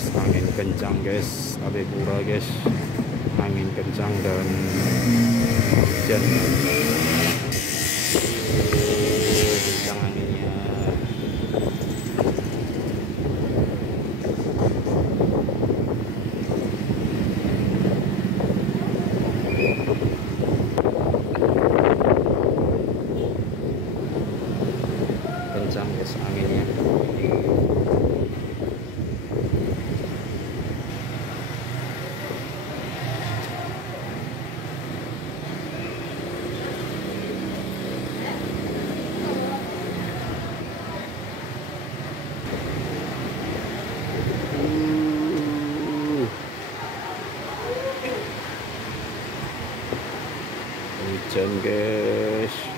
guys, angin kencang guys, Abepura guys, angin kencang dan hujan. Kencang anginnya. Kencang guys anginnya. Hujan guys.